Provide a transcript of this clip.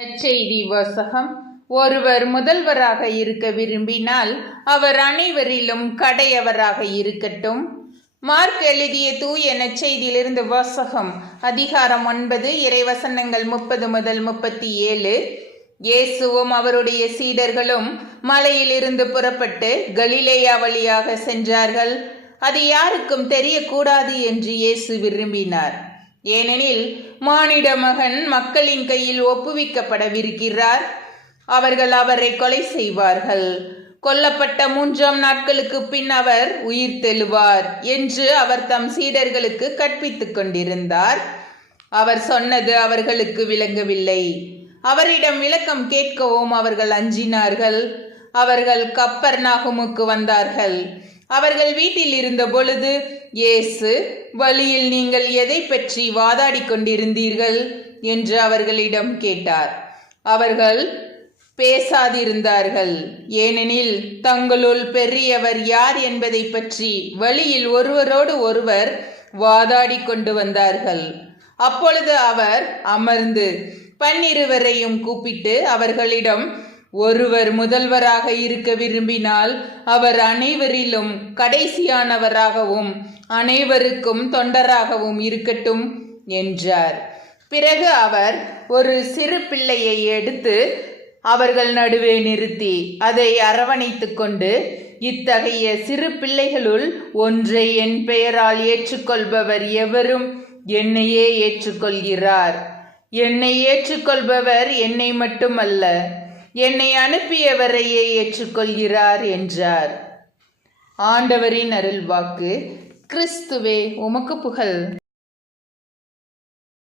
நற்செய்தி வாசகம். ஒருவர் முதல்வராக இருக்க விரும்பினால் அவர் அனைவரிலும் கடையவராக இருக்கட்டும். மார்க் எழுதிய தூய நற்செய்தியிலிருந்து வாசகம். அதிகாரம் 9, இறைவசனங்கள் 30 முதல் 37. இயேசுவும் அவருடைய சீடர்களும் மலையிலிருந்து புறப்பட்டு கலிலேயா வழியாக சென்றார்கள். அது யாருக்கும் தெரியக்கூடாது என்று இயேசு விரும்பினார். ஏனெனில் மானிட மகன் மக்களின் கையில் ஒப்புவிக்கப்படவிருக்கிறார். அவர்கள் அவரை கொலை செய்வார்கள். கொல்லப்பட்ட 3ஆம் நாட்களுக்கு பின் அவர் உயிர் தெழுவார் என்று அவர் தம் சீடர்களுக்கு கற்பித்துக் கொண்டிருந்தார். அவர் சொன்னது அவர்களுக்கு விளங்கவில்லை. அவரிடம் விளக்கம் கேட்கவும் அவர்கள் அஞ்சினார்கள். அவர்கள் கப்பர்நாகுமுக்கு வந்தார்கள். அவர்கள் வீட்டில் இருந்த பொழுது இயேசு, வழியில் நீங்கள் எதை பற்றி வாதாடி கொண்டிருந்தீர்கள் என்று அவர்களிடம் கேட்டார். அவர்கள் பேசாதிருந்தார்கள். ஏனெனில் தங்களுள் பெரியவர் யார் என்பதை பற்றி வழியில் ஒருவரோடு ஒருவர் வாதாடி கொண்டு வந்தார்கள். அப்பொழுது அவர் அமர்ந்து 12 கூப்பிட்டு அவர்களிடம், ஒருவர் முதல்வராக இருக்க விரும்பினால் அவர் அனைவரிலும் கடைசியானவராகவும் அனைவருக்கும் தொண்டராகவும் இருக்கட்டும் என்றார். பிறகு அவர் ஒரு சிறு பிள்ளையை எடுத்து அவர்கள் நடுவே நிறுத்தி அதை அரவணைத்து கொண்டு, இத்தகைய சிறு பிள்ளைகளுள் ஒன்றை என் பெயரால் ஏற்றுக்கொள்பவர் எவரும் என்னையே ஏற்றுக்கொள்கிறார். என்னை ஏற்றுக்கொள்பவர் என்னை மட்டுமல்ல, என்னை அனுப்பியவரையே ஏற்றுக்கொள்கிறார் என்றார். ஆண்டவரின் அருள்வாக்கு. கிறிஸ்துவே உமக்கு புகழ்.